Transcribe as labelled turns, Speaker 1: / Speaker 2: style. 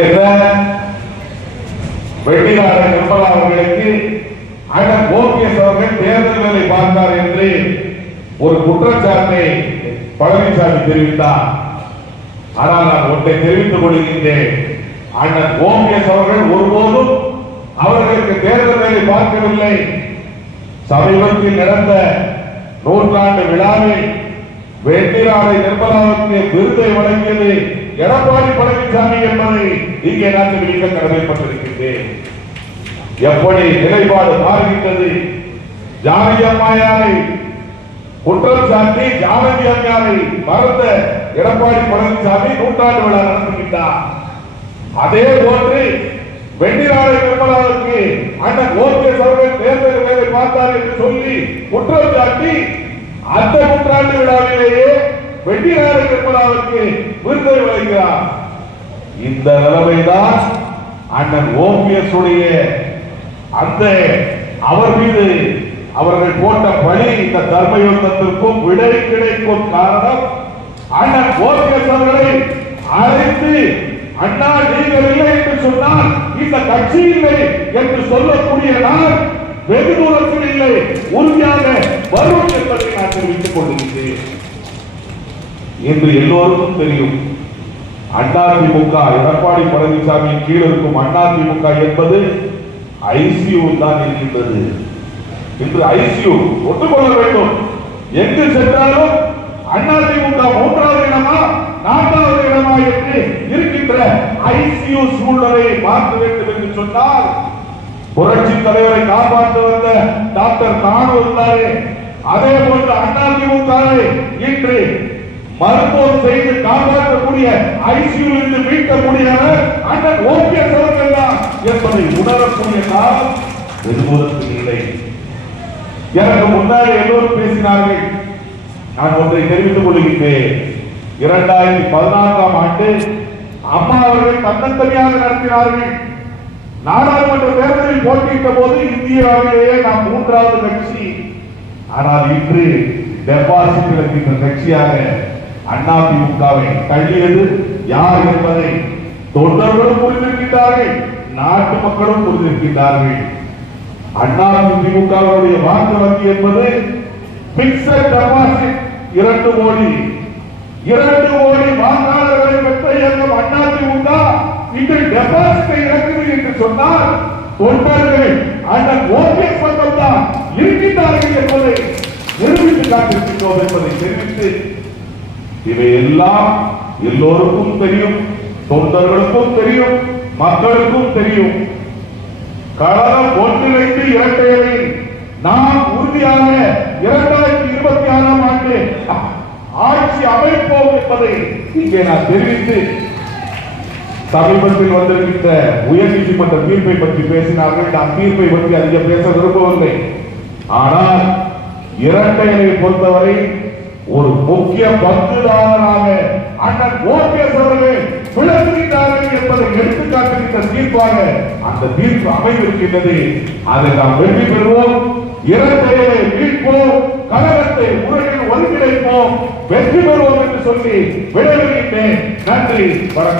Speaker 1: என்ற வெள்ளிநாடு நிர்மலா அவர்களுக்கு அண்ணன் ஓபிஎஸ் அவர்கள் தேர்தல் வேலை பார்த்தார் என்று ஒரு குற்றச்சாட்டை பழனிசாமி தெரிவித்தார். ஆனால் நான் ஒன்றை தெரிவித்துக் கொள்கின்றேன். அண்ணன் ஓபிஎஸ் அவர்கள் ஒருபோதும் அவர்களுக்கு தேர்தல் வேலை பார்க்கவில்லை. சமீபத்தில் நடந்த நூற்றாண்டு விழாவில் வெண்ணிராடை நிர்மலாவுக்கு விருதை வழங்கியது எடப்பாடி பழனிசாமி என்பதை இங்கே நான் தெரிவிக்க கடமைப்பட்டிருக்கின்றேன். எப்படி நிலைப்பாடு மாறுகின்றது ஜானகி அம்மையாரை குற்றம் சாட்டி ஜானகி அம்மையாரை மறந்த எடப்பாடி பழனிசாமி நூற்றாண்டு விழா நடத்துகின்றார் அதே போன்று வெண்ணிராடை நிர்மலாவுக்கு அண்ணன் ஓபிஎஸ் அவர்கள் தேர்தல் வேலை பார்த்தார் என்று சொல்லி குற்றம் சாட்டி அந்த நூற்றாண்டு விழாவிலேயே வெண்ணிராடை நிர்மலாவுக்கு விருதை வழங்குகிறார் இந்த நிலைமைதான் அண்ணன் ஓபிஎஸ் உடைய அந்த அவர் மீது அவர்கள் போட்ட பழி இந்த தர்ம யுத்தத்திற்கும் விடை கிடைக்கும் காரணம் அண்ணன் ஓபிஎஸ் அவர்களை அழைத்து அண்ணா நீங்கள் இல்லை என்று சொன்னால் இந்த கட்சி இல்லை என்று சொல்லக்கூடிய நான் வெகு தூரத்தில் இல்லை. உறுதியாக வரும் என்பதை நான் தெரிவித்துக் கொண்டிருக்கிறேன் என்று எல்லோருக்கும் தெரியும். அதிமுக எடப்பாடி பழனிசாமி கீழ் இருக்கும் அதிமுக என்பது ஐசியூ தான் இருக்கின்றது. என்று ஐசியூ ஒத்துக்கொள்ள வேண்டும். எங்கு சென்றாலும் அதிமுக மூன்றாவது இடமா நான்காவது இடமா என்று இருக்கின்ற ஐசியூ சூழ்நிலையை பார்க்க வேண்டும் என்று சொன்னால் புரட்சி தலைவரை காப்பாற்ற வந்த டாக்டர் நானு இருந்தாரே அதே போன்று அதிமுக இன்று மருத்துவம் செய்து காப்பாற்றக்கூடிய ஐசியூல இருந்து மீட்கக்கூடிய அண்ணன் ஓபிஎஸ் அவர்கள் தான் என்பதை உணரக்கூடிய காலம் வெகுதூரத்தில் இல்லை. எனக்கு முன்னாடி எல்லோரும் பேசினார்கள். நான் ஒன்றை தெரிவித்துக் கொள்கின்றேன். இரண்டாயிரத்தி பதினான்காம் ஆண்டு அம்மா அவர்கள் தன்னந்தனியாக நடத்தினார்கள். நாடாளுமன்ற தேர்தலில் போட்டியிட்ட போது இந்தியாவிலேயே நாம் மூன்றாவது கட்சி. ஆனால் இன்று டெபாசிட் இருக்கின்ற கட்சியாக அதிமுகவை தள்ளியது யார் என்பதை தொண்டர்களும் புரிந்திருக்கின்றார்கள் நாட்டு மக்களும் புரிந்திருக்கின்றார்கள் அதிமுகவுடைய வாக்கு வங்கி என்பது பிக்சட் டெபாசிட் இரண்டு கோடி. இரண்டு கோடி வாக்காளர்களை பெற்ற இயக்கம் அதிமுக இன்று டெபாசிட்டை இறக்குது என்று சொன்னால் தொண்டர்கள் அந்த ஓபிஎஸ் பக்கம் தான் இருக்கின்றார்கள் என்பதை நிரூபித்து காட்டிருக்கின்றோம் என்பதை தெரிவித்து இவை எல்லாம் எல்லோருக்கும் தெரியும் தொண்டர்களுக்கும் தெரியும் மக்களுக்கும் தெரியும். கடலம் ஒன்று வைத்து இரட்டையரில் நாம் உறுதியாக இரண்டாயிரத்தி இருபத்தி ஆறாம் ஆண்டு ஆட்சி அமைப்போம் என்பதை இங்கே நான் தெரிவித்து சமீபத்தில் வந்திருக்கின்ற உயர் நீதிமன்ற தீர்ப்பை பற்றி பேசினார்கள். நான் தீர்ப்பை பற்றி அதிகம் பேச விரும்பவில்லை. ஆனால் இரட்டையரை பொறுத்தவரை ஒரு முக்கிய பங்குதாரராக அண்ணன் ஓபிஎஸ் அவர்கள் விளங்குகின்றார்கள் என்பதை எடுத்துக்காட்டுகின்ற தீர்ப்பாக அந்த தீர்ப்பு அமைந்திருக்கின்றது. அதை நாம் வெற்றி பெறுவோம். இரட்டையரை மீட்போம். கழகத்தை முறையில் ஒருங்கிணைப்போம். வெற்றி பெறுவோம் என்று சொல்லி விளைவிக்கின்றேன் நன்றி. வணக்கம்.